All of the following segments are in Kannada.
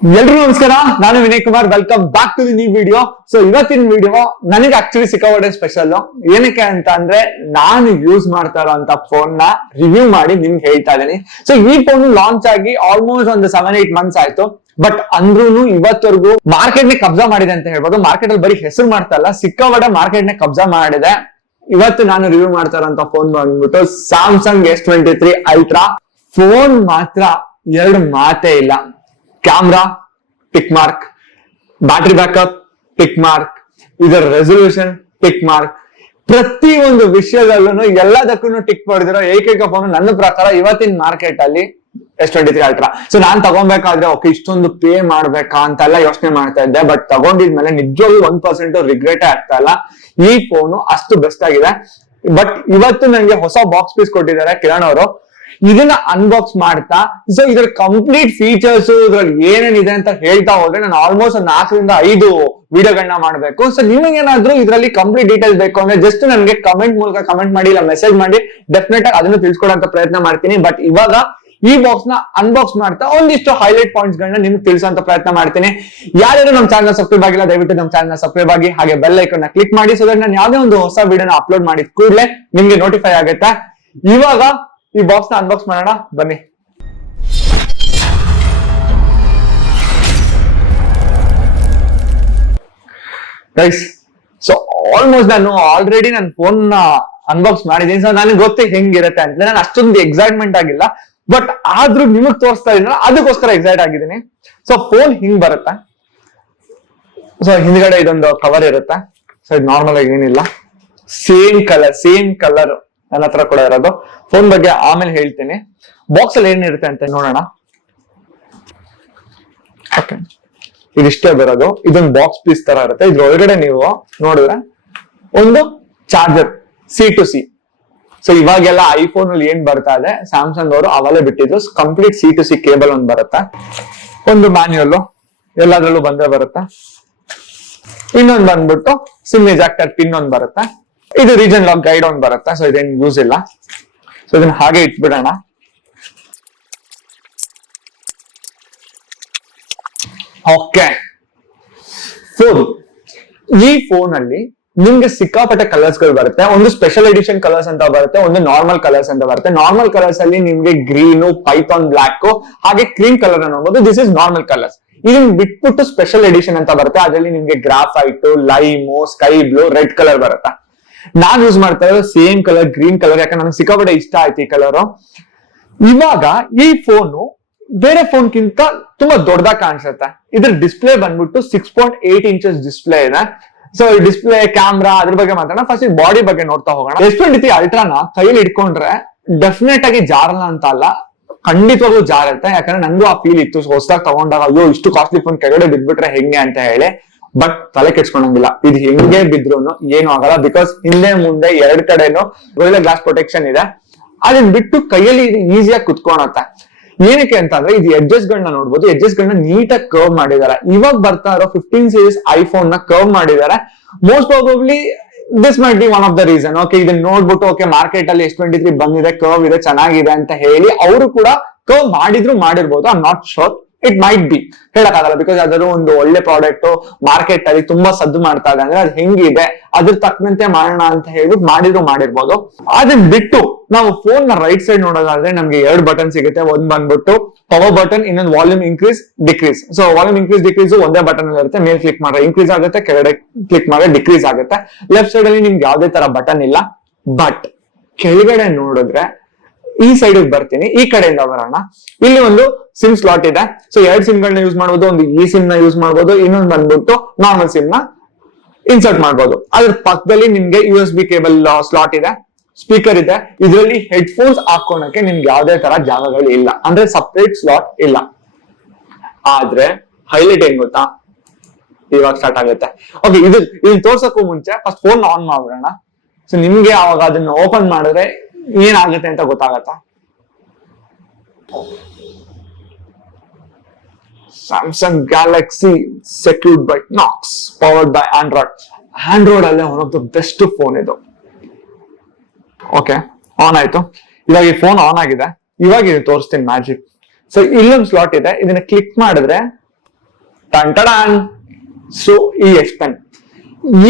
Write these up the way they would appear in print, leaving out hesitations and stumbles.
ಎಲ್ರಿಗೂ ನಮಸ್ಕಾರ, ನಾನು Vinay Kumar. Welcome back to the new video. So ಇವತ್ತಿನ ವಿಡಿಯೋ ನನಗೆ ಆಕ್ಚುಲಿ ಸಿಕ್ಕಾಪಟ್ಟೆ ಸ್ಪೆಷಲ್. ಏನಕ್ಕೆ ಅಂತ ಅಂದ್ರೆ, ನಾನು ಯೂಸ್ ಮಾಡ್ತಾ ಇರೋಂತ ಫೋನ್ ನ ರಿವ್ಯೂ ಮಾಡಿ ನಿಮ್ಗೆ ಹೇಳ್ತಾ ಇದ್ದೀನಿ. ಸೊ ಈ ಫೋನ್ ಲಾಂಚ್ ಆಗಿ ಆಲ್ಮೋಸ್ಟ್ ಒಂದು 7-8 ಮಂತ್ಸ್ ಆಯ್ತು. ಬಟ್ ಅಂದ್ರೂ ಇವತ್ತವರೆಗೂ ಮಾರ್ಕೆಟ್ ನೇ ಕಬ್ಜಾ ಮಾಡಿದೆ ಅಂತ ಹೇಳ್ಬೋದು. ಮಾರ್ಕೆಟ್ ಅಲ್ಲಿ ಬರೀ ಹೆಸರು ಮಾಡ್ತಾ ಇಲ್ಲ, ಸಿಕ್ಕಾಪಟ್ಟೆ ಮಾರ್ಕೆಟ್ ನೇ ಕಬ್ಜಾ ಮಾಡಿದೆ. ಇವತ್ತು ನಾನು ರಿವ್ಯೂ ಮಾಡ್ತಾ ಇರೋಂತ ಫೋನ್ ಬಂದ್ಬಿಟ್ಟು ಸ್ಯಾಮ್ಸಂಗ್ S23 ಅಲ್ಟ್ರಾ. ಫೋನ್ ಮಾತ್ರ ಎರಡು ಮಾತೇ ಇಲ್ಲ. Camera tick mark, battery backup tick mark, ಇದರ ರೆಸಲ್ಯೂಷನ್ ಟಿಕ್ ಮಾರ್ಕ್, ಪ್ರತಿ ಒಂದು ವಿಷಯದಲ್ಲೂ ಎಲ್ಲದಕ್ಕೂ ಟಿಕ್ ಹೊಡೆದಿರೋ ಏಕೈಕ ಫೋನ್ ನನ್ನ ಪ್ರಕಾರ ಇವತ್ತಿನ ಮಾರ್ಕೆಟ್ ಅಲ್ಲಿ S23 ಅಲ್ಟ್ರಾ. ಸೊ ನಾನ್ ತಗೊಬೇಕಾದ್ರೆ ಓಕೆ ಇಷ್ಟೊಂದು ಪೇ ಮಾಡ್ಬೇಕಾ ಅಂತೆಲ್ಲ ಯೋಚನೆ ಮಾಡ್ತಾ ಇದ್ದೆ. ಬಟ್ ತಗೊಂಡಿದ್ಮೇಲೆ ನಿಜವಾಗ್ಲೂ 1% ರಿಗ್ರೆಟ್ ಆಗ್ತಾ ಇಲ್ಲ. ಈ ಫೋನು ಅಷ್ಟು ಬೆಸ್ಟ್ ಆಗಿದೆ. ಬಟ್ ಇವತ್ತು ನನಗೆ ಹೊಸ ಬಾಕ್ಸ್ ಪೀಸ್ ಕೊಟ್ಟಿದ್ದಾರೆ ಕಿರಣ್ ಅವರು. ಇದನ್ನ ಅನ್ಬಾಕ್ಸ್ ಮಾಡ್ತಾ, ಸೊ ಇದ್ರ ಕಂಪ್ಲೀಟ್ ಫೀಚರ್ಸ್, ಇದ್ರಲ್ಲಿ ಏನೇನಿದೆ ಅಂತ ಹೇಳ್ತಾ ಹೋದ್ರೆ ನಾನು ಆಲ್ಮೋಸ್ಟ್ 4-5 ವಿಡಿಯೋಗಳನ್ನ ಮಾಡ್ಬೇಕು. ಸೊ ನಿಮಗೇನಾದ್ರೂ ಇದರಲ್ಲಿ ಕಂಪ್ಲೀಟ್ ಡೀಟೇಲ್ಸ್ ಬೇಕು ಅಂದ್ರೆ ಜಸ್ಟ್ ನನಗೆ ಕಮೆಂಟ್ ಮೂಲಕ ಕಮೆಂಟ್ ಮಾಡಿ, ಇಲ್ಲ ಮೆಸೇಜ್ ಮಾಡಿ, ಡೆಫಿನೆಟ್ ಆಗಿ ಅದನ್ನು ತಿಳ್ಸ್ಕೊಡೋಂತ ಪ್ರಯತ್ನ ಮಾಡ್ತೀನಿ. ಬಟ್ ಇವಾಗ ಈ ಬಾಕ್ಸ್ ನ ಅನ್ಬಾಕ್ಸ್ ಮಾಡ್ತಾ ಒಂದಿಷ್ಟು ಹೈಲೈಟ್ ಪಾಯಿಂಟ್ಸ್ ಗಳನ್ನ ನಿಮ್ಗೆ ತಿಳಿಸೋಂತ ಪ್ರಯತ್ನ ಮಾಡ್ತೀನಿ. ಯಾರ್ಯಾರು ನಮ್ಮ ಚಾನಲ್ ಸಬ್ಸ್ಕ್ರೈಬ್ ಆಗಿಲ್ಲ, ದಯವಿಟ್ಟು ನಮ್ಮ ಚಾನಲ್ ಸಬ್ಸ್ಕ್ರೈಬ್ ಆಗಿ, ಹಾಗೆ ಬೆಲ್ ಐಕಾನ್ ನ ಕ್ಲಿಕ್ ಮಾಡಿ. ಸೊ ದಟ್ ನಾನು ಯಾವ್ದೇ ಒಂದು ಹೊಸ ವಿಡಿಯೋನ ಅಪ್ಲೋಡ್ ಮಾಡಿದ ಕೂಡಲೇ ನಿಮ್ಗೆ ನೋಟಿಫೈ ಆಗುತ್ತೆ. ಇವಾಗ ಈ ಬಾಕ್ಸ್ ನ ಅನ್ಬಾಕ್ಸ್ ಮಾಡೋಣ, ಬನ್ನಿ. ಗೈಸ್, ಸೊ ಆಲ್ಮೋಸ್ಟ್ ನಾನು ಆಲ್ರೆಡಿ ನನ್ನ ಫೋನ್ ನ ಅನ್ಬಾಕ್ಸ್ ಮಾಡಿದ್ದೀನಿ. ಸೊ ನನಗೆ ಗೊತ್ತೇ ಹೆಂಗಿರುತ್ತೆ ಅಂತ. ನಾನು ಅಷ್ಟೊಂದು ಎಕ್ಸೈಟ್ಮೆಂಟ್ ಆಗಿಲ್ಲ, ಬಟ್ ಆದ್ರೂ ನಿಮಗ್ ತೋರಿಸ್ತಾ ಇದ್ದೀನ, ಅದಕ್ಕೋಸ್ಕರ ಎಕ್ಸೈಟ್ ಆಗಿದ್ದೀನಿ. ಸೊ ಫೋನ್ ಹಿಂಗ್ ಬರುತ್ತೆ. ಸೊ ಹಿಂದ್ಗಡೆ ಇದೊಂದು ಕವರ್ ಇರುತ್ತೆ. ಸೊ ಇದು ನಾರ್ಮಲ್ ಆಗಿ ಏನಿಲ್ಲ, ಸೇಮ್ ಕಲರ್ ನನ್ನ ಹತ್ರ ಕೂಡ ಇರೋದು. ಫೋನ್ ಬಗ್ಗೆ ಆಮೇಲೆ ಹೇಳ್ತೀನಿ. ಬಾಕ್ಸ್ ಅಲ್ಲಿ ಏನಿರುತ್ತೆ ಅಂತ ನೋಡೋಣ. ಓಕೆ, ಇದಿಷ್ಟೇ ಬರೋದು. ಇದೊಂದು ಬಾಕ್ಸ್ ಪೀಸ್ ತರ ಇರುತ್ತೆ. ಇದ್ರ ಒಳಗಡೆ ನೀವು ನೋಡಿದ್ರೆ ಒಂದು ಚಾರ್ಜರ್ C2C. ಸೊ ಇವಾಗೆಲ್ಲ ಐಫೋನ್ ಅಲ್ಲಿ ಏನ್ ಬರ್ತಾ ಇದೆ, ಸ್ಯಾಮ್ಸಂಗ್ ಅವರು ಅವೆಲ್ಲ ಬಿಟ್ಟಿದ್ರು. ಕಂಪ್ಲೀಟ್ C2C ಕೇಬಲ್ ಒಂದು ಬರುತ್ತೆ. ಒಂದು ಮ್ಯಾನ್ಯುಯಲ್ ಎಲ್ಲದ್ರಲ್ಲೂ ಬಂದೇ ಬರುತ್ತೆ. ಇನ್ನೊಂದು ಬಂದ್ಬಿಟ್ಟು ಸಿಮ್ ಎಜಾಕ್ಟರ್ ಪಿನ್ ಒಂದು ಬರುತ್ತೆ. ಇದು ರೀಜನ್ ಲಾಕ್ ಗೈಡ್ ಒಂದು ಬರುತ್ತೆ. ಸೊ ಇದೇನು ಯೂಸ್ ಇಲ್ಲ. ಸೊ ಇದನ್ನ ಹಾಗೆ ಇಟ್ಬಿಡೋಣ. Okay, phone. ಈ ಫೋನ್ ಅಲ್ಲಿ ನಿಮ್ಗೆ ಸಿಕ್ಕಾಪಟ್ಟೆ ಕಲರ್ಸ್ ಗಳು ಬರುತ್ತೆ. ಒಂದು ಸ್ಪೆಷಲ್ ಎಡಿಷನ್ ಕಲರ್ಸ್ ಅಂತ ಬರುತ್ತೆ, ಒಂದು ನಾರ್ಮಲ್ ಕಲರ್ಸ್ ಅಂತ ಬರುತ್ತೆ. ನಾರ್ಮಲ್ ಕಲರ್ಸ್ ಅಲ್ಲಿ ನಿಮ್ಗೆ ಗ್ರೀನು, ಪೈಥಾನ್ ಬ್ಲಾಕ್, ಹಾಗೆ ಕ್ರೀಮ್ ಕಲರ್ ನೋಡಬಹುದು. This is normal colours. ಇದನ್ನ ಬಿಟ್ಬಿಟ್ಟು ಸ್ಪೆಷಲ್ ಎಡಿಷನ್ ಅಂತ ಬರುತ್ತೆ. ಅದರಲ್ಲಿ ನಿಮ್ಗೆ graphite, lime, sky blue, red colour ಬರುತ್ತೆ. ನಾನ್ ಯೂಸ್ ಮಾಡ್ತಾ ಇರೋದು ಸೇಮ್ ಕಲರ್, ಗ್ರೀನ್ ಕಲರ್. ಯಾಕಂದ್ರೆ ನನಗೆ ಸಿಕ್ಕಾಪಟ್ಟೆ ಇಷ್ಟ ಆಯ್ತು ಈ ಕಲರ್. ಇವಾಗ ಈ ಫೋನು ಬೇರೆ ಫೋನ್ ಗಿಂತ ತುಂಬಾ ದೊಡ್ಡದಾಗಿ ಕಾಣಿಸುತ್ತೆ. ಇದ್ರ ಡಿಸ್ಪ್ಲೇ ಬಂದ್ಬಿಟ್ಟು 6.8 ಇಂಚಸ್ ಡಿಸ್ಪ್ಲೇ ಇದೆ. ಸೊ ಈ ಡಿಸ್ಪ್ಲೇ, ಕ್ಯಾಮ್ರಾ, ಅದ್ರ ಬಗ್ಗೆ ಮಾತಾಡೋಣ. ಫಸ್ಟ್ ಈ ಬಾಡಿ ಬಗ್ಗೆ ನೋಡ್ತಾ ಹೋಗೋಣ. S23 ಅಲ್ಟ್ರಾನ ಕೈಯಲ್ಲಿ ಇಟ್ಕೊಂಡ್ರೆ ಡೆಫಿನೆಟ್ ಆಗಿ ಜಾರಲ್ಲ ಅಂತ ಅಲ್ಲ, ಖಂಡಿತವಾಗ್ಲೂ ಜಾರುತ್ತೆ. ಯಾಕಂದ್ರೆ ನನ್ಗೂ ಆ ಫೀಲ್ ಇತ್ತು ಹೊಸದಾಗಿ ತಗೊಂಡಾಗ, ಅಯ್ಯೋ ಇಷ್ಟು ಕಾಸ್ಟ್ಲಿ ಫೋನ್ ಕೆಳಗಡೆ ಬಿದ್ಬಿಟ್ರೆ ಹೆಂಗೆ ಅಂತ ಹೇಳಿ. ಬಟ್ ತಲೆ ಕೆಡ್ಸ್ಕೊಳಂಗಿಲ್ಲ. ಇದು ಹೆಂಗೆ ಬಿದ್ರು ಏನು ಆಗಲ್ಲ. ಬಿಕಾಸ್ ಹಿಂದೆ ಮುಂದೆ ಎರಡ್ ಕಡೆನೂ ಗೋರಿಲ್ಲಾ ಗ್ಲಾಸ್ ಪ್ರೊಟೆಕ್ಷನ್ ಇದೆ. ಅದನ್ನ ಬಿಟ್ಟು ಕೈಯಲ್ಲಿ ಈಸಿಯಾಗಿ ಕುತ್ಕೊಳತ್ತೆ. ಏನಕ್ಕೆ ಅಂತ ಅಂದ್ರೆ, ಇದು ಎಡ್ಜಸ್ ಗಳನ್ನ ನೋಡ್ಬೋದು. ಎಡ್ಜಸ್ ಗಳನ್ನ ನೀಟಾಗಿ ಕರ್ವ್ ಮಾಡಿದ್ದಾರೆ. ಇವಾಗ ಬರ್ತಾ ಇರೋ 15 ಸೀರೀಸ್ ಐಫೋನ್ ನ ಕರ್ವ್ ಮಾಡಿದ್ದಾರೆ. Most probably this might be one of the reason. Okay, ಇದನ್ನ ನೋಡ್ಬಿಟ್ಟು ಓಕೆ ಮಾರ್ಕೆಟ್ ಅಲ್ಲಿ S23 ಬಂದಿದೆ, ಕರ್ವ್ ಇದೆ, ಚೆನ್ನಾಗಿದೆ ಅಂತ ಹೇಳಿ ಅವರು ಕೂಡ ಕರ್ವ್ ಮಾಡಿರ್ಬೋದು. I am not sure, it might be, ಹೇಳಕ್ಕಾಗಲ್ಲ. ಬಿಕಾಸ್ ಅದರ ಒಂದು ಒಳ್ಳೆ ಪ್ರಾಡಕ್ಟ್ ಮಾರ್ಕೆಟ್ ಅಲ್ಲಿ ತುಂಬಾ ಸದ್ದು ಮಾಡ್ತಾ ಇದೆ. ಅಂದ್ರೆ ಅದು ಹೆಂಗಿದೆ ಅದ್ರ ತಕ್ಕಂತೆ ಮಾಡೋಣ ಅಂತ ಹೇಳ್ಬಿಟ್ಟು ಮಾಡಿರ್ಬೋದು. ಅದನ್ನ ಬಿಟ್ಟು ನಾವು ಫೋನ್ ನ ರೈಟ್ ಸೈಡ್ ನೋಡೋದಾದ್ರೆ ನಮ್ಗೆ 2 ಬಟನ್ ಸಿಗುತ್ತೆ. ಒಂದ್ ಬಂದ್ಬಿಟ್ಟು ಪವರ್ ಬಟನ್, ಇನ್ನೊಂದು volume increase decrease. So volume increase decrease ಒಂದೇ ಬಟನ್ ಇರುತ್ತೆ. ಮೇಲ್ ಕ್ಲಿಕ್ ಮಾಡಿದ್ರೆ ಇನ್ಕ್ರೀಸ್ ಆಗುತ್ತೆ, ಕೆಳಗಡೆ ಕ್ಲಿಕ್ ಮಾಡಿದ್ರೆ ಡಿಕ್ರೀಸ್ ಆಗುತ್ತೆ. ಲೆಫ್ಟ್ ಸೈಡ್ ಅಲ್ಲಿ ನಿಮ್ಗೆ ಯಾವ್ದೇ ತರ ಬಟನ್ ಇಲ್ಲ. ಬಟ್ ಕೆಳಗಡೆ ನೋಡಿದ್ರೆ ಈ ಸೈಡ್ ಬರ್ತೀನಿ, ಈ ಕಡೆಯಿಂದ ಬರೋಣ. ಇಲ್ಲಿ ಒಂದು ಸಿಮ್ ಸ್ಲಾಟ್ ಇದೆ. ಸೊ 2 ಸಿಮ್ ಗಳನ್ನ ಯೂಸ್ ಮಾಡಬಹುದು. ಒಂದು ಈ ಸಿಮ್ ನ ಯೂಸ್ ಮಾಡಬಹುದು, ಇನ್ನೊಂದು ಬಂದ್ಬಿಟ್ಟು ನಾರ್ಮಲ್ ಸಿಮ್ ನ ಇನ್ಸರ್ಟ್ ಮಾಡಬಹುದು. ಅದ್ರ ಪಕ್ಕದಲ್ಲಿ ನಿಮ್ಗೆ USB ಕೇಬಲ್ ಸ್ಲಾಟ್ ಇದೆ, ಸ್ಪೀಕರ್ ಇದೆ. ಇದರಲ್ಲಿ ಹೆಡ್ಫೋನ್ಸ್ ಹಾಕೋಣಕ್ಕೆ ನಿಮ್ಗೆ ಯಾವ್ದೇ ತರ ಜಾಗಗಳು ಇಲ್ಲ, ಅಂದ್ರೆ ಸಪರೇಟ್ ಸ್ಲಾಟ್ ಇಲ್ಲ. ಆದ್ರೆ ಹೈಲೈಟ್ ಏನ್ ಗೊತ್ತಾ, ಇವಾಗ ಸ್ಟಾರ್ಟ್ ಆಗುತ್ತೆ. ಓಕೆ, ಇದನ್ನ ತೋರ್ಸಕ್ಕೂ ಮುಂಚೆ ಫಸ್ಟ್ ಫೋನ್ ಆನ್ ಮಾಡೋಣ. ಸೊ ನಿಮ್ಗೆ ಅವಾಗ ಅದನ್ನ ಓಪನ್ ಮಾಡಿದ್ರೆ ಏನಾಗುತ್ತೆ ಅಂತ ಗೊತ್ತಾಗತ್ತ. Samsung Galaxy secured by Knox, powered by Android. Android ಅಲ್ಲೇ one of the best phone ಇದು. ಓಕೆ, ಆನ್ ಆಯ್ತು. ಇವಾಗ ಈ ಫೋನ್ ಆನ್ ಆಗಿದೆ. ಇವಾಗ ಇದು ತೋರಿಸ್ತೀನಿ ಮ್ಯಾಜಿಕ್. ಸೊ ಇಲ್ಲೊಂದು ಸ್ಲಾಟ್ ಇದೆ. ಇದನ್ನ ಕ್ಲಿಕ್ ಮಾಡಿದ್ರೆ ಟಂಟಡಾನ್. ಸೊ ಈ ಎಚ್ ಪೆನ್,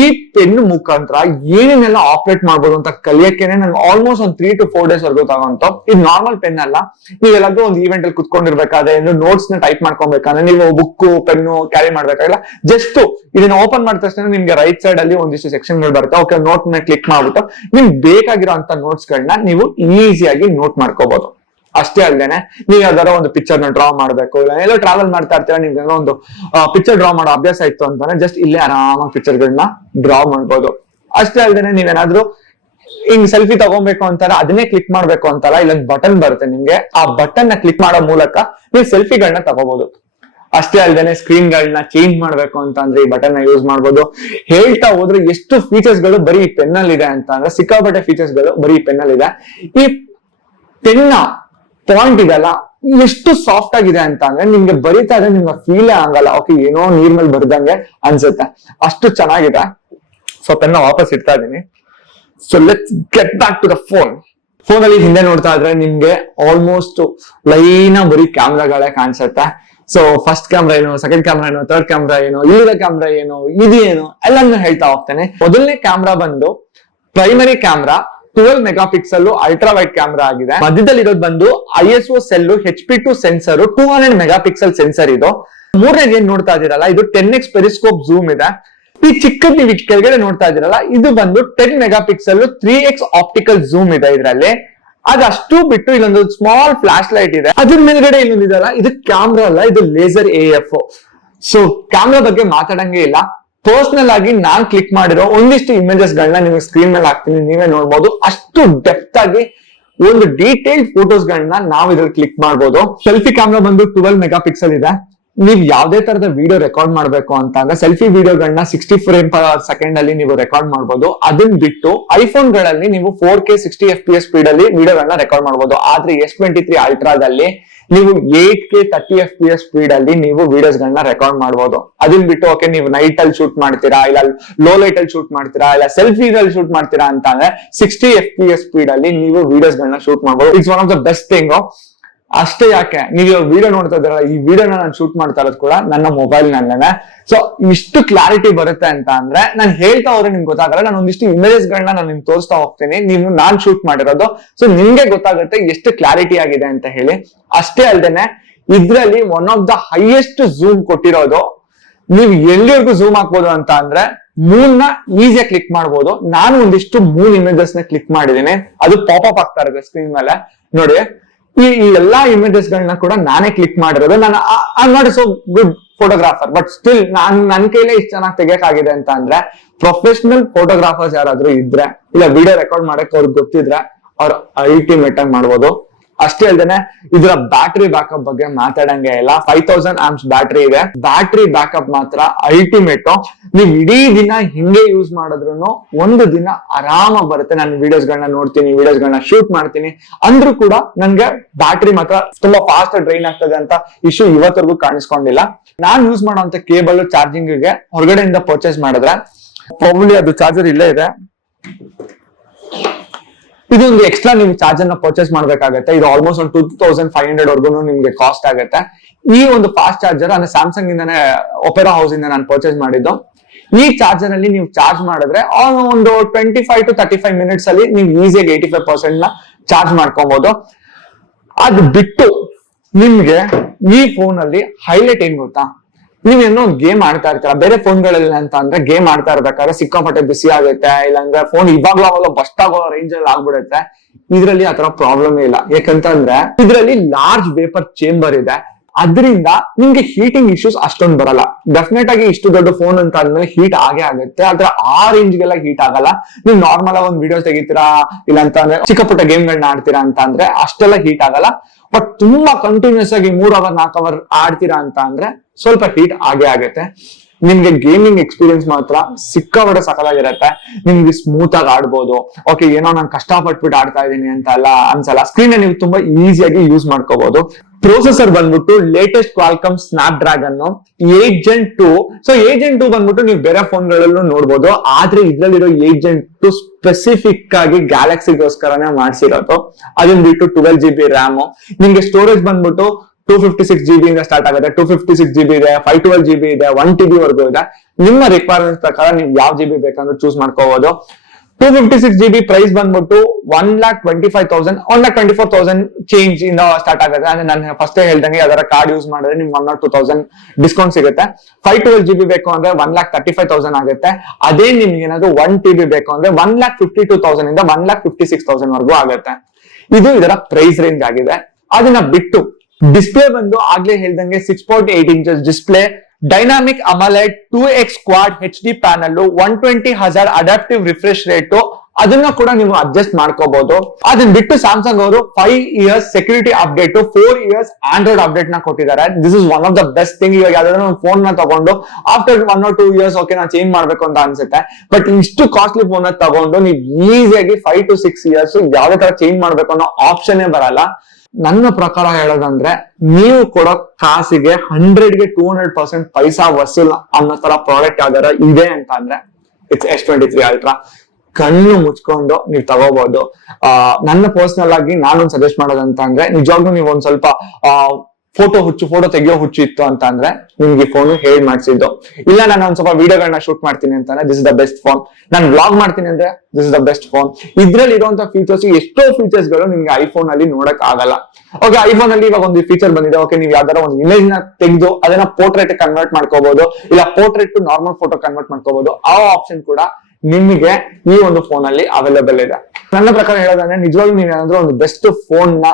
ಈ ಪೆನ್ ಮುಖಾಂತರ ಏನೇನೆಲ್ಲ ಆಪರೇಟ್ ಮಾಡ್ಬೋದು ಅಂತ ಕಲಿಯಕ್ಕೇನೆ ನನ್ಗೆ ಆಲ್ಮೋಸ್ಟ್ ಒಂದು 3 to 4 days ವರ್ಗು ತಗೊಂತ. ಇದು ನಾರ್ಮಲ್ ಪೆನ್ ಅಲ್ಲ. ನೀವೆಲ್ಲಾದ್ರೂ ಒಂದು ಈವೆಂಟ್ ಅಲ್ಲಿ ಕುತ್ಕೊಂಡಿರ್ಬೇಕಾದ್ರೆ, ನೋಟ್ಸ್ ನ ಟೈಪ್ ಮಾಡ್ಕೊಬೇಕಾದ್ರೆ, ನೀವು ಬುಕ್ ಪೆನ್ನು ಕ್ಯಾರಿ ಮಾಡ್ಬೇಕಾಗಿಲ್ಲ. ಜಸ್ಟ್ ಇದನ್ನ ಓಪನ್ ಮಾಡಿದ ತಕ್ಷಣ ನಿಮ್ಗೆ ರೈಟ್ ಸೈಡ್ ಅಲ್ಲಿ ಒಂದಿಷ್ಟು ಸೆಕ್ಷನ್ ಗಳು ಬರುತ್ತೆ. ಓಕೆ, ನೋಟ್ ನ ಕ್ಲಿಕ್ ಮಾಡ್ಬಿಟ್ಟು ನಿಮ್ಗೆ ಬೇಕಾಗಿರೋಂತ ನೋಟ್ಸ್ ಗಳನ್ನ ನೀವು ಈಸಿಯಾಗಿ ನೋಟ್ ಮಾಡ್ಕೋಬಹುದು. ಅಷ್ಟೇ ಅಲ್ದೇನೆ, ನೀವ್ ಯಾವ್ದಾರ ಒಂದು ಪಿಕ್ಚರ್ ನ ಡ್ರಾ ಮಾಡ್ಬೇಕು, ಇಲ್ಲ ಎಲ್ಲೋ ಟ್ರಾವೆಲ್ ಮಾಡ್ತಾ ಇರ್ತೀರಾ, ನಿಮ್ಗೆ ಒಂದು ಪಿಕ್ಚರ್ ಡ್ರಾ ಮಾಡೋ ಅಭ್ಯಾಸ ಇತ್ತು ಅಂತಾನೆ ಜಸ್ಟ್ ಇಲ್ಲೇ ಆರಾಮಾಗಿ ಪಿಕ್ಚರ್ ಗಳನ್ನ ಡ್ರಾ ಮಾಡ್ಬೋದು. ಅಷ್ಟೇ ಅಲ್ದೇನೆ, ನೀವೇನಾದ್ರೂ ಹಿಂಗ್ ಸೆಲ್ಫಿ ತಗೊಬೇಕು ಅಂತಾರ ಅದನ್ನೇ ಕ್ಲಿಕ್ ಮಾಡ್ಬೇಕು ಅಂತಲ್ಲ, ಇಲ್ಲೊಂದು ಬಟನ್ ಬರುತ್ತೆ ನಿಮ್ಗೆ. ಆ ಬಟನ್ ನ ಕ್ಲಿಕ್ ಮಾಡೋ ಮೂಲಕ ನೀವು ಸೆಲ್ಫಿಗಳನ್ನ ತಗೋಬಹುದು. ಅಷ್ಟೇ ಅಲ್ದೇನೆ, ಸ್ಕ್ರೀನ್ ಗಳನ್ನ ಚೇಂಜ್ ಮಾಡ್ಬೇಕು ಅಂತ ಅಂದ್ರೆ ಈ ಬಟನ್ ನ ಯೂಸ್ ಮಾಡ್ಬೋದು. ಹೇಳ್ತಾ ಹೋದ್ರೆ ಎಷ್ಟು ಫೀಚರ್ಸ್ ಗಳು ಬರೀ ಈ ಪೆನ್ ಅಲ್ಲಿ ಇದೆ ಅಂತ ಅಂದ್ರೆ, ಸಿಕ್ಕಾಪಟ್ಟೆ ಫೀಚರ್ಸ್ ಗಳು ಬರೀ ಈ ಪೆನ್ ಅಲ್ಲಿ ಇದೆ. ಈ ಪೆನ್ ಪಾಯಿಂಟ್ ಇದೆಲ್ಲ ಎಷ್ಟು ಸಾಫ್ಟ್ ಆಗಿದೆ ಅಂತ ಅಂದ್ರೆ ನಿಮ್ಗೆ ಬರೀತಾ ಇದ್ರೆ ನಿಮ್ಗೆ ಫೀಲೇ ಆಗಲ್ಲ. ಓಕೆ, ಏನೋ ನೀರ್ ಮೇಲೆ ಬರ್ದಂಗೆ ಅನ್ಸುತ್ತೆ, ಅಷ್ಟು ಚೆನ್ನಾಗಿದೆ. ಸೊ ಪೆನ್ ವಾಪಸ್ ಇಡ್ತಾ ಇದೀನಿ. So let's get back to the phone. Phone ಅಲ್ಲಿ ಹಿಂದೆ ನೋಡ್ತಾ ಇದ್ರೆ ನಿಮ್ಗೆ ಆಲ್ಮೋಸ್ಟ್ ಲೈನ್ ಬರೀ ಕ್ಯಾಮ್ರಾಗಳೇ ಕಾಣಿಸುತ್ತೆ. ಸೊ ಫಸ್ಟ್ ಕ್ಯಾಮ್ರಾ ಏನು, ಸೆಕೆಂಡ್ ಕ್ಯಾಮ್ರಾ ಏನು, ಥರ್ಡ್ ಕ್ಯಾಮ್ರಾ ಏನು, ಇಲ್ಲಿನ ಕ್ಯಾಮ್ರಾ ಏನು, ಇದೇನು ಎಲ್ಲಾನು ಹೇಳ್ತಾ ಹೋಗ್ತೇನೆ. ಮೊದಲನೇ ಕ್ಯಾಮ್ರಾ ಬಂದು primary camera 12 mega pixel ultra wide camera ಆಗಿದೆ. ಮಧ್ಯದಲ್ಲಿ ಇರೋದು ಬಂದು ISO cell HP2 sensor 200 mega pixel sensor ಇದು. ಮೂರನೇದು ಏನ್ ನೋಡ್ತಾ ಇದೀರಲ್ಲ, ಇದು 10x ಪೆರಿಸ್ಕೋಪ್ ಝೂಮ್ ಇದೆ. ಈ ಚಿಕ್ಕದ್ ನೀವು ಕೆಳಗಡೆ ನೋಡ್ತಾ ಇದೀರಲ್ಲ, ಇದು ಬಂದು 10 mega pixel 3x optical zoom ಇದೆ ಇದರಲ್ಲಿ. ಅದಷ್ಟು ಬಿಟ್ಟು ಇಲ್ಲೊಂದು ಸ್ಮಾಲ್ ಫ್ಲಾಶ್ ಲೈಟ್ ಇದೆ. ಅದ್ರ ಮೇಲ್ಗಡೆ ಇನ್ನೊಂದು ಇದಲ್ಲ, ಇದು ಕ್ಯಾಮ್ರಾ ಅಲ್ಲ, ಇದು ಲೇಸರ್ AF. ಸೊ ಕ್ಯಾಮ್ರಾ ಬಗ್ಗೆ ಮಾತಾಡಂಗೆ ಇಲ್ಲ. ಪರ್ಸನಲ್ ಆಗಿ ನಾನ್ ಕ್ಲಿಕ್ ಮಾಡಿರೋ ಒಂದಿಷ್ಟು ಇಮೇಜಸ್ ಗಳನ್ನ ನಿಮಗೆ ಸ್ಕ್ರೀನ್ ಮೇಲೆ ಹಾಕ್ತೀನಿ, ನೀವೇ ನೋಡ್ಬೋದು. ಅಷ್ಟು ಡೆಪ್ತ್ ಆಗಿ ಒಂದು ಡೀಟೇಲ್ಡ್ ಫೋಟೋಸ್ ಗಳನ್ನ ನಾವು ಇದ್ರಲ್ಲಿ ಕ್ಲಿಕ್ ಮಾಡ್ಬೋದು. ಸೆಲ್ಫಿ ಕ್ಯಾಮ್ರಾ ಬಂದು 12 ಮೆಗಾ ಪಿಕ್ಸೆಲ್ ಇದೆ. ನೀವ್ ಯಾವ್ದೇ ತರದ ವಿಡಿಯೋ ರೆಕಾರ್ಡ್ ಮಾಡ್ಬೇಕು ಅಂತ ಅಂದ್ರೆ ಸೆಲ್ಫಿ ವಿಡಿಯೋಗಳನ್ನ 60 ಫ್ರೇಮ್ ಪರ್ ಸೆಕೆಂಡ್ ಅಲ್ಲಿ ನೀವು ರೆಕಾರ್ಡ್ ಮಾಡ್ಬೋದು. ಅದನ್ನ ಬಿಟ್ಟು ಐಫೋನ್ ಗಳಲ್ಲಿ ನೀವು 4K 60 FPS ಸ್ಪೀಡ್ ಅಲ್ಲಿ ವಿಡಿಯೋಗಳನ್ನ ರೆಕಾರ್ಡ್ ಮಾಡ್ಬೋದು. ಆದ್ರೆ S23 ಅಲ್ಟ್ರಾದಲ್ಲಿ ನೀವು 8K 30 FPS ಸ್ಪೀಡ್ ಅಲ್ಲಿ ನೀವು ವಿಡಿಯೋಸ್ ಗಳನ್ನ ರೆಕಾರ್ಡ್ ಮಾಡ್ಬೋದು. ಅದನ್ನ ಬಿಟ್ಟು ಓಕೆ, ನೀವು ನೈಟ್ ಅಲ್ಲಿ ಶೂಟ್ ಮಾಡ್ತೀರಾ, ಇಲ್ಲ ಲೋ ಲೈಟ್ ಅಲ್ಲಿ ಶೂಟ್ ಮಾಡ್ತೀರಾ, ಇಲ್ಲ ಸೆಲ್ಫಿ ಅಲ್ಲಿ ಶೂಟ್ ಮಾಡ್ತೀರಾ ಅಂತ ಅಂದ್ರೆ 60 FPS ಸ್ಪೀಡ್ ಅಲ್ಲಿ ನೀವು ವಿಡಿಯೋಸ್ ಗಳನ್ನ ಶೂಟ್ ಮಾಡ್ಬೋದು. It's one of the best thing. ಅಷ್ಟೇ ಯಾಕೆ, ನೀವು ವಿಡಿಯೋ ನೋಡ್ತಾ ಇದ್ದೀರಲ್ಲ, ಈ ವಿಡಿಯೋನ ನಾನು ಶೂಟ್ ಮಾಡ್ತಾ ಇರೋದು ಕೂಡ ನನ್ನ ಮೊಬೈಲ್ ನಲ್ಲೇನೆ. ಸೊ ಇಷ್ಟು ಕ್ಲಾರಿಟಿ ಬರುತ್ತೆ ಅಂತ ಅಂದ್ರೆ ನಾನು ಹೇಳ್ತಾ ಹೋದ್ರೆ ನಿಮ್ಗೆ ಗೊತ್ತಾಗಲ್ಲ. ನಾನು ಒಂದಿಷ್ಟು ಇಮೇಜಸ್ ಗಳನ್ನ ನಾನು ನಿಮ್ಗೆ ತೋರಿಸ್ತಾ ಹೋಗ್ತೀನಿ, ನೀವು ನಾನ್ ಶೂಟ್ ಮಾಡಿರೋದು. ಸೊ ನಿಮ್ಗೆ ಗೊತ್ತಾಗುತ್ತೆ ಎಷ್ಟು ಕ್ಲಾರಿಟಿ ಆಗಿದೆ ಅಂತ ಹೇಳಿ. ಅಷ್ಟೇ ಅಲ್ದೇನೆ, ಇದ್ರಲ್ಲಿ one of the highest zoom ಕೊಟ್ಟಿರೋದು. ನೀವು ಎಲ್ಲಿವರೆಗೂ ಝೂಮ್ ಹಾಕ್ಬೋದು ಅಂತ ಅಂದ್ರೆ ಮೂನ್ ನ ಈಸಿಯಾಗಿ ಕ್ಲಿಕ್ ಮಾಡ್ಬೋದು. ನಾನು ಒಂದಿಷ್ಟು ಮೂನ್ ಇಮೇಜಸ್ ನ ಕ್ಲಿಕ್ ಮಾಡಿದೀನಿ, ಅದು ಪಾಪ್ ಆಗ್ತಾ ಇರುತ್ತೆ ಸ್ಕ್ರೀನ್ ಮೇಲೆ ನೋಡಿ. ಈ ಎಲ್ಲಾ ಇಮೇಜಸ್ ಗಳನ್ನ ಕೂಡ ನಾನೇ ಕ್ಲಿಕ್ ಮಾಡಿರೋದು. ನಾನು I am not so good photographer, but still ನನ್ ಕೈಲೇ ಇಷ್ಟು ಚೆನ್ನಾಗಿ ತೆಗಿಯಕ್ಕಾಗಿದೆ ಅಂತ ಅಂದ್ರೆ ಪ್ರೊಫೆಷನಲ್ ಫೋಟೋಗ್ರಾಫರ್ಸ್ ಯಾರಾದ್ರೂ ಇದ್ರೆ, ಇಲ್ಲ ವಿಡಿಯೋ ರೆಕಾರ್ಡ್ ಮಾಡಕ್ ಅವ್ರಿಗೆ ಗೊತ್ತಿದ್ರೆ, ಅವ್ರು ಅಲ್ಟಿಮೇಟ್ ಆಗಿ ಮಾಡ್ಬೋದು. ಅಷ್ಟೇ ಅಲ್ದೇನೆ, ಇದರ ಬ್ಯಾಟರಿ ಬ್ಯಾಕಪ್ ಬಗ್ಗೆ ಮಾತಾಡಂಗೆ ಇಲ್ಲ. 5000 ಆಂಪ್ಸ್ ಬ್ಯಾಟರಿ ಇದೆ. ಬ್ಯಾಟರಿ ಬ್ಯಾಕಪ್ ಮಾತ್ರ ಅಲ್ಟಿಮೇಟ್. ನೀವ್ ಇಡೀ ದಿನ ಹಿಂಗೆ ಯೂಸ್ ಮಾಡಿದ್ರು ಒಂದು ದಿನ ಆರಾಮಾಗಿ ಬರುತ್ತೆ. ನಾನು ವಿಡಿಯೋಸ್ ಗಳನ್ನ ನೋಡ್ತೀನಿ, ವಿಡಿಯೋಸ್ ಗಳನ್ನ ಶೂಟ್ ಮಾಡ್ತೀನಿ ಅಂದ್ರೂ ಕೂಡ ನನ್ಗೆ ಬ್ಯಾಟರಿ ಮಾತ್ರ ತುಂಬಾ ಫಾಸ್ಟ್ ಡ್ರೈನ್ ಆಗ್ತದೆ ಅಂತ ಇಶ್ಯೂ ಇವತ್ತರೆಗೂ ಕಾಣಿಸ್ಕೊಂಡಿಲ್ಲ. ನಾನ್ ಯೂಸ್ ಮಾಡುವಂತ ಕೇಬಲ್ ಚಾರ್ಜಿಂಗ್ ಗೆ ಹೊರಗಡೆಯಿಂದ ಪರ್ಚೇಸ್ ಮಾಡಿದ್ರೆ ಪ್ರಾಬಬ್ಲಿ ಅದು ಚಾರ್ಜರ್ ಇಲ್ಲೇ ಇದೆ. ಇದೊಂದು ಎಕ್ಸ್ಟ್ರಾ ನೀವು ಚಾರ್ಜರ್ ನ ಪರ್ಚೇಸ್ ಮಾಡ್ಬೇಕಾಗತ್ತೆ. ಇದು ಆಲ್ಮೋಸ್ಟ್ ಒಂದು 2500 ವರ್ಗು ನಿಮ್ಗೆ ಕಾಸ್ಟ್ ಆಗುತ್ತೆ. ಈ ಒಂದು ಫಾಸ್ಟ್ ಚಾರ್ಜರ್ ಅಂದ್ರೆ ಸ್ಯಾಮ್ಸಂಗ್ ಇಂದಾನೆ, ಒಪೆರಾ ಹೌಸ್ ಇಂದ ನಾನು ಪರ್ಚೇಸ್ ಮಾಡಿದ್ದು. ಈ ಚಾರ್ಜರ್ ಅಲ್ಲಿ ನೀವು ಚಾರ್ಜ್ ಮಾಡಿದ್ರೆ ಒಂದು 25 to 35 ಮಿನಿಟ್ಸ್ ಅಲ್ಲಿ ನೀವು ಈಸಿಯಾಗಿ 85% ನ ಚಾರ್ಜ್ ಮಾಡ್ಕೊಬಹುದು. ಅದು ಬಿಟ್ಟು ನಿಮ್ಗೆ ಈ ಫೋನ್ ಅಲ್ಲಿ ಹೈಲೈಟ್ ಏನ್ ಗೊತ್ತಾ, ನೀವೇನೋ ಗೇಮ್ ಆಡ್ತಾ ಇರ್ತೀರ. ಬೇರೆ ಫೋನ್ಗಳಲ್ಲಿ ಅಂತ ಅಂದ್ರೆ ಗೇಮ್ ಆಡ್ತಾ ಇರ್ಬೇಕಾದ್ರೆ ಸಿಕ್ಕಾಪಟ್ಟೆ ಬಿಸಿ ಆಗುತ್ತೆ, ಇಲ್ಲಾಂದ್ರೆ ಫೋನ್ ಇವಾಗ್ಲೂ ಅವಾಗ ಬಸ್ಟ್ ಆಗೋ ರೇಂಜ್ ಅಲ್ಲಿ ಆಗ್ಬಿಡುತ್ತೆ. ಇದ್ರಲ್ಲಿ ಆತರ ಪ್ರಾಬ್ಲಮ್ ಇಲ್ಲ. ಯಾಕಂತಂದ್ರೆ ಇದ್ರಲ್ಲಿ ಲಾರ್ಜ್ ವೇಪರ್ ಚೇಂಬರ್ ಇದೆ. ಅದರಿಂದ ನಿಮ್ಗೆ ಹೀಟಿಂಗ್ ಇಶ್ಯೂಸ್ ಅಷ್ಟೊಂದು ಬರಲ್ಲ. ಡೆಫಿನೆಟ್ ಆಗಿ ಇಷ್ಟು ದೊಡ್ಡ ಫೋನ್ ಅಂತ ಆದ್ಮೇಲೆ ಹೀಟ್ ಆಗೇ ಆಗುತ್ತೆ, ಆದ್ರೆ ಆ ರೇಂಜ್ ಗೆಲ್ಲ ಹೀಟ್ ಆಗಲ್ಲ. ನೀವು ನಾರ್ಮಲ್ ಆಗಿ ಒಂದು ವಿಡಿಯೋ ತೆಗಿತೀರಾ, ಇಲ್ಲ ಅಂತ ಅಂದ್ರೆ ಚಿಕ್ಕ ಪುಟ್ಟ ಗೇಮ್ ಗಳನ್ನ ಆಡ್ತೀರಾ ಅಂತ ಅಂದ್ರೆ ಅಷ್ಟೆಲ್ಲ ಹೀಟ್ ಆಗಲ್ಲ. ಬಟ್ ತುಂಬಾ ಕಂಟಿನ್ಯೂಸ್ ಆಗಿ 3 ಅವರ್ 4 ಅವರ್ ಆಡ್ತೀರಾ ಅಂತ ಅಂದ್ರೆ ಸ್ವಲ್ಪ ಹೀಟ್ ಆಗೇ ಆಗುತ್ತೆ. ನಿಮ್ಗೆ ಗೇಮಿಂಗ್ ಎಕ್ಸ್ಪೀರಿಯನ್ಸ್ ಮಾತ್ರ ಸಿಕ್ಕಾಪಟ್ಟೆ ಸಕಲಾಗಿರುತ್ತೆ. ನಿಮ್ಗೆ ಸ್ಮೂತ್ ಆಗಿ ಆಡ್ಬೋದು. ಓಕೆ, ಏನೋ ನಾನು ಕಷ್ಟಪಟ್ಬಿಟ್ಟು ಆಡ್ತಾ ಇದೀನಿ ಅಂತ ಎಲ್ಲ ಅನ್ಸಲ್ಲ. ಸ್ಕ್ರೀನ್ ನೀವು ತುಂಬಾ ಈಸಿಯಾಗಿ ಯೂಸ್ ಮಾಡ್ಕೋಬಹುದು. ಪ್ರೊಸೆಸರ್ ಬಂದ್ಬಿಟ್ಟು latest Qualcomm snap dragon 8 Gen 2. So 8 Gen 2 ಬಂದ್ಬಿಟ್ಟು ನೀವು ಬೇರೆ ಫೋನ್ ಗಳಲ್ಲೂ ನೋಡ್ಬೋದು. ಆದ್ರೆ ಇದ್ರಲ್ಲಿರೋ 8 Gen 2 ಸ್ಪೆಸಿಫಿಕ್ ಆಗಿ ಗ್ಯಾಲಕ್ಸಿಗೋಸ್ಕರನೇ ಮಾಡಿಸಿರೋದು. ಅದನ್ನ ಬಿಟ್ಟು 12 GB ರ್ಯಾಮ್. ನಿಮ್ಗೆ ಸ್ಟೋರೇಜ್ ಬಂದ್ಬಿಟ್ಟು 256GB ಇಂದ ಸ್ಟಾರ್ಟ್ ಆಗುತ್ತೆ, 256GB ಇದೆ, 512GB ಇದೆ, 1TB ವರ್ಗೂ ಇದೆ. ನಿಮ್ಮ ರಿಕ್ವೈರ್ಮೆಂಟ್ ಪ್ರಕಾರ ನೀವು ಯಾವ GB ಬೇಕಂದ್ರೆ ಚೂಸ್ ಮಾಡ್ಕೋಬಹುದು. 256GB ಪ್ರೈಸ್ ಬಂದ್ಬಿಟ್ಟು 1,25,000 1,24,000 ಚೇಂಜ್ ಇಂದ ಸ್ಟಾರ್ಟ್ ಆಗುತ್ತೆ. ಅಂದ್ರೆ ನಾನು ಫಸ್ಟ್ ಹೇಳ್ದಂಗೆ ಅದರ ಕಾರ್ಡ್ ಯೂಸ್ ಮಾಡಿದ್ರೆ ನಿಮ್ಗೆ 1,02,000 ಡಿಸ್ಕೌಂಟ್ ಸಿಗುತ್ತೆ. 512GB ಬೇಕು ಅಂದ್ರೆ 1,35,000 ಆಗುತ್ತೆ. ಅದೇ ನಿಮ್ಗೆ ಏನಾದ್ರು 1TB ಬೇಕು ಅಂದ್ರೆ 1,52,000 ಇಂದ 1,56,000 ವರ್ಗೂ ಆಗುತ್ತೆ. ಇದು ಇದರ ಪ್ರೈಸ್ ರೇಂಜ್ ಆಗಿದೆ. ಅದನ್ನ ಬಿಟ್ಟು ಡಿಸ್ಪ್ಲೇ ಬಂದು ಆಗ್ಲೇ ಹೇಳ್ದಂಗೆ 6.8 inches display, dynamic ಅಮೋಲೆಡ್ 2x Quad HD panel, 120Hz adaptive refresh rate, ಅದನ್ನ ಕೂಡ ನೀವು ಅಡ್ಜಸ್ಟ್ ಮಾಡ್ಕೋಬಹುದು. ಅದನ್ನ ಬಿಟ್ಟು ಸ್ಯಾಮ್ಸಂಗ್ ಅವರು 5 years security update, 4 years Android update ನ ಕೊಟ್ಟಿದ್ದಾರೆ. This is one of the best thing. ಇವಾಗ ಯಾವ್ದಾದ್ರು ಒಂದು ಫೋನ್ ನ ತಗೊಂಡು ಆಫ್ಟರ್ 1 or 2 years ಓಕೆ ನಾನು ಚೇಂಜ್ ಮಾಡ್ಬೇಕು ಅಂತ ಅನ್ಸುತ್ತೆ. ಬಟ್ ಇಷ್ಟು ಕಾಸ್ಟ್ಲಿ ಫೋನ್ ನ ತಗೊಂಡು ನೀವು ಈಸಿಯಾಗಿ 5 to 6 years ಯಾವ್ದೇ ತರ ಚೇಂಜ್ ಮಾಡ್ಬೇಕು ಅನ್ನೋ ಆಪ್ಷನ್ ಬರಲ್ಲ. ನನ್ನ ಪ್ರಕಾರ ಹೇಳೋದಂದ್ರೆ ನೀವು ಕೊಡೋ ಕಾಸಿಗೆ 100ಗೆ 200% ಪೈಸಾ ವಸೂಲ್ ಅನ್ನೋ ತರ ಪ್ರಾಡಕ್ಟ್ ಯಾವ್ದಾರ ಇದೆ ಅಂತ ಅಂದ್ರೆ ಇಟ್ಸ್ S23 ಅಲ್ಟ್ರಾ. ಕಣ್ಣು ಮುಚ್ಕೊಂಡು ನೀವು ತಗೋಬಹುದು. ನನ್ನ ಪರ್ಸನಲ್ ಆಗಿ ನಾನೊಂದು ಸಜೆಸ್ಟ್ ಮಾಡೋದಂತ ಅಂದ್ರೆ ನಿಜವಾಗ್ಲೂ ನೀವು ಒಂದ್ ಸ್ವಲ್ಪ ಫೋಟೋ ತೆಗಿಯೋ ಹುಚ್ಚು ಇತ್ತು ಅಂತ ಅಂದ್ರೆ ನಿಮ್ಗೆ ಫೋನ್ ಹೇಳಿ ಮಾಡಿಸಿದ್ದು. ಇಲ್ಲ ನಾನು ಒಂದ್ ಸ್ವಲ್ಪ ವಿಡಿಯೋಗಳನ್ನ ಶೂಟ್ ಮಾಡ್ತೀನಿ ಅಂತಂದ್ರೆ this is the best phone. ನಾನು ವ್ಲಾಗ್ ಮಾಡ್ತೀನಿ ಅಂದ್ರೆ this is the best phone. ಇದ್ರಲ್ಲಿ ಇರುವಂತ ಫೀಚರ್ಸ್ ಎಷ್ಟೋ ಫೀಚರ್ಸ್ ಗಳು ನಿಮ್ಗೆ ಐಫೋನ್ ಅಲ್ಲಿ ನೋಡಕ್ ಆಗಲ್ಲ. ಓಕೆ, ಐಫೋನ್ ಅಲ್ಲಿ ಇವಾಗ ಒಂದು ಫೀಚರ್ ಬಂದಿದೆ. ಓಕೆ, ನೀವು ಯಾವ್ದಾರ ಒಂದು ಇಮೇಜ್ ನ ತೆಗೆದು ಅದನ್ನ ಪೋರ್ಟ್ರೇಟ್ ಕನ್ವರ್ಟ್ ಮಾಡ್ಕೋಬಹುದು, ಇಲ್ಲ portrait to normal photo convert ಮಾಡ್ಕೋಬಹುದು. ಆ ಆಪ್ಷನ್ ಕೂಡ ನಿಮಗೆ ಈ ಒಂದು ಫೋನ್ ಅಲ್ಲಿ ಅವೈಲೇಬಲ್ ಇದೆ. ನನ್ನ ಪ್ರಕಾರ ಹೇಳೋದಂದ್ರೆ ನಿಜವಾಗ್ಲೂ ನೀವು ಏನಾದ್ರೂ ಒಂದು ಬೆಸ್ಟ್ ಫೋನ್ ನ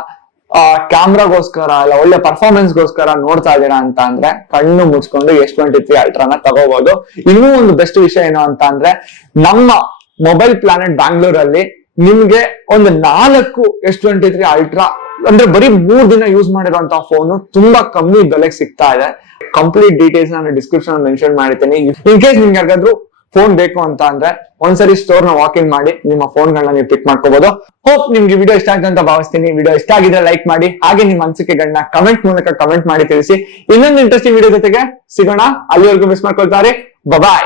ಕ್ಯಾಮ್ರಾಗೋಸ್ಕರ ಇಲ್ಲ ಒಳ್ಳೆ ಪರ್ಫಾರ್ಮೆನ್ಸ್ ಗೋಸ್ಕರ ನೋಡ್ತಾ ಇದ್ದೀರಾ ಅಂತ ಅಂದ್ರೆ ಕಣ್ಣು ಮುಚ್ಕೊಂಡು S23 ಅಲ್ಟ್ರಾನ ತಗೋಬಹುದು. ಇನ್ನೂ ಒಂದು ಬೆಸ್ಟ್ ವಿಷಯ ಏನು ಅಂತ ಅಂದ್ರೆ ನಮ್ಮ ಮೊಬೈಲ್ ಪ್ಲಾನೆಟ್ ಬ್ಯಾಂಗ್ಳೂರಲ್ಲಿ ನಿಮ್ಗೆ ಒಂದು 4 S23 ಅಲ್ಟ್ರಾ ಅಂದ್ರೆ ಬರೀ 3 ದಿನ ಯೂಸ್ ಮಾಡಿರುವಂತಹ ಫೋನು ತುಂಬಾ ಕಮ್ಮಿ ಬೆಲೆಗೆ ಸಿಗ್ತಾ ಇದೆ. ಕಂಪ್ಲೀಟ್ ಡೀಟೇಲ್ಸ್ ನಾನು ಡಿಸ್ಕ್ರಿಪ್ಷನ್ ಮೆನ್ಷನ್ ಮಾಡಿರ್ತೀನಿ. ಇನ್ ಕೇಸ್ ನಿಮ್ಗೆ ಯಾವ್ದಾದ್ರು ಫೋನ್ ಬೇಕು ಅಂತ ಅಂದ್ರೆ ಒಂದ್ಸರಿ ಸ್ಟೋರ್ ನ ವಾಕ್ ಇನ್ ಮಾಡಿ ನಿಮ್ಮ ಫೋನ್ ಗಳನ್ನ ನೀವು ಪಿಕ್ ಮಾಡ್ಕೋಬಹುದು. ಹೋಪ್ ನಿಮ್ಗೆ ವಿಡಿಯೋ ಇಷ್ಟ ಆಗಿದೆ ಅಂತ ಭಾವಿಸ್ತೀನಿ. ವಿಡಿಯೋ ಇಷ್ಟ ಆಗಿದ್ರೆ ಲೈಕ್ ಮಾಡಿ, ಹಾಗೆ ನಿಮ್ಮ ಅನಿಸಿಕೆಗಳನ್ನ ಕಮೆಂಟ್ ಮೂಲಕ ಕಮೆಂಟ್ ಮಾಡಿ ತಿಳಿಸಿ. ಇನ್ನೊಂದು ಇಂಟ್ರೆಸ್ಟಿಂಗ್ ವಿಡಿಯೋ ಜೊತೆಗೆ ಸಿಗೋಣ. ಅಲ್ಲಿವರೆಗೂ ಮಿಸ್ ಮಾಡ್ಕೊಳ್ತಾರೆ. ಬಾಯ್.